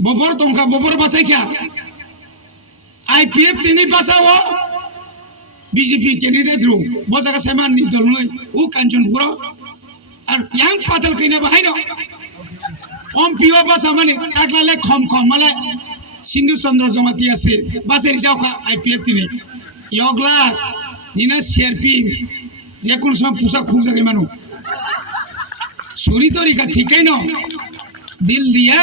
bobor tongka bobor basai kya IPF tini basa wo BJP candidate ru boja ka seman ni dol noi u kanchon pura ar yang patal kina bahai no om piwa basa mane takla le khom mala Sindhu Chandra Jamati ase basai jau ka IPF tini yogla nina CRP যে কোন সময় পোশাক খুঁজ যাবে মানুষ চুরি তরিকা ঠিকই ন দিল দিয়া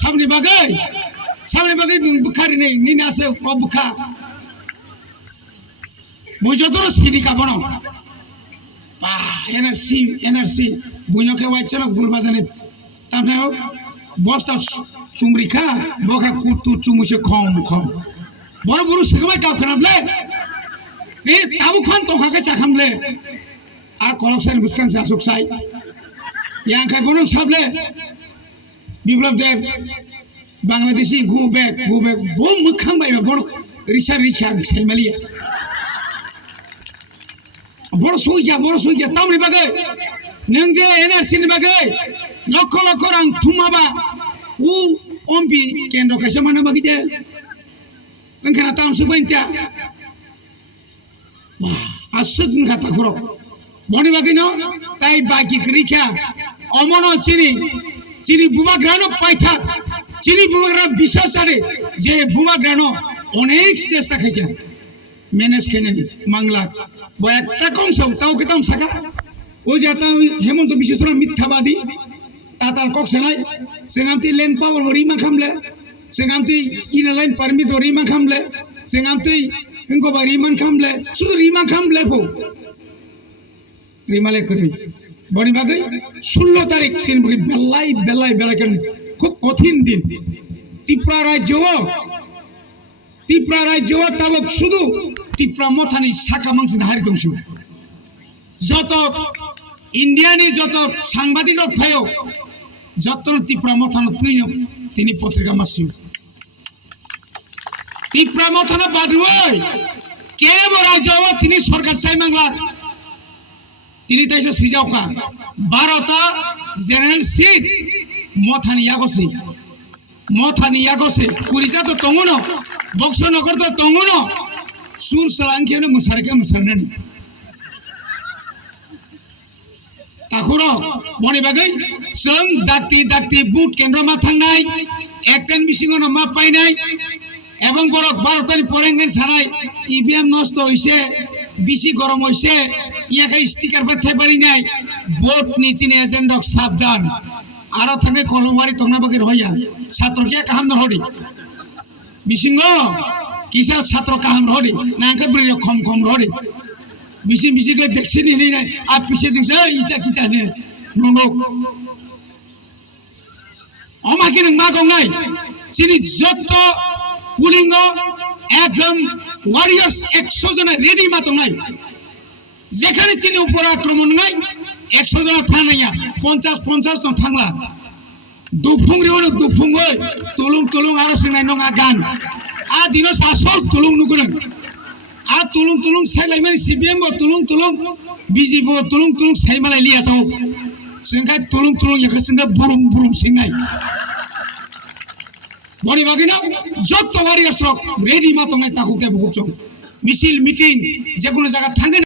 সামনে বাগাই বুখারি নেই নিনা আছে বুখা বুঝতর সিডি কাবন এনআরসি বুঝকে ওয়াইছে না গুলবাজানে তারপরে বস্তা চুমরিখা বখা কুতু চুমুছে খম বড় বড় সেখানে cup খানাবলে tabu khan to khake chakhamle a collection buskan sa suksai yang kai bonon sable biplab dev bangladeshi go back bom mukhang bai bor risha sai malia bor soya tamni bagai nang je NRC ni bagai lokho rang thumaba u ombi kendro kaisa mana bagi de engkana tam subainta asuk kata kurok boni bagino tai bagi kerja omono cini buma grano paitha cini buma grano bisa sare je buma grano onek চেষ্টা খাইয়া manage কেনে মাংলা একটা কম সব তাও কেতাম সাকা ওই যে তা হেমন্ত বিশ্বশর্মা মিথ্যাবাদী তাতাল কক সেনাই সেগামতি লেন পাওয়ার রিমা খামলে সেগামতি ইনা লাইন পারমিট রিমা খামলে সেগামতি इनको रीमान खामले शुद्ध रीमान खामले को रीमाले करी बनी बागे 16 तारीख सिन बगे बेलाई कन खूब कठिन दिन त्रिपुरा राज्य तब शुद्ध त्रिपुरा मथानी शाखा मांस धारी दंसु जत इंडियानि जत सांबादिक फायो जतन त्रिपुरा मथानो तिनी पत्रिका मासि त्रिपुरा मथाना बादुय के राज्य তিনি সরকার চাই বাংলা তিনি তাইছো সিজাওকা 12টা জেনারেল সিট মথানি ইয়াগসি কুরিকা তো তঙ্গনো বক্সনগর তো তঙ্গনো সুর সালাংখেনে মুসারনানি তাখুরো বনি বাগै जों दाक्ति बुट केन्द्र मा थांनाय एकटेन बिसिङनो मा पाइनाय এবং বড় ভারতের পরেঙ্গেন ছাড়াই ইভিএম নষ্ট হইছে বেশি গরম হইছে ইয়াকে স্টিকার পাঠাই পারি নাই ভোট নিচিন এজেন্ডক সাবধান আর থাকে কলমারি তংনাবগের হইয়া ছাত্রকে কাহাম নহরি বিসিঙ্গ কিসা ছাত্র কাহাম নহরি নাকে বড় খম নহরি বিসি কে দেখছি নি নাই আর পিছে দিছে ইটা কিটা নে ননক আমাকে মা কম নাই চিনি যত পুলিঙ্গ একদম ওয়ারিয়ার্স 100 জন রেডি মাতো নাই যেখানে চিনি উপর আক্রমণ নাই 100 জন থানাইয়া 50 তো থাংলা দুফুং ওই তুলুং আর সিংনাই নঙা গান আ দিনস আসল তুলুং নুগুন আ তুলুং সাইলাইমানি সিবিএম তুলুং বিজিবো তুলুং সাইমালাই লিয়া তাও সিংখাই তুলুং ইয়াখা সিংখা বুরুম সিংনাই বনি বাগিনা যত ওয়ারিয়ার্স রেডি মাতো নাই তাকুকে বুকুচং মিছিল মিটিং যে কোনো জায়গা থাঙ্গে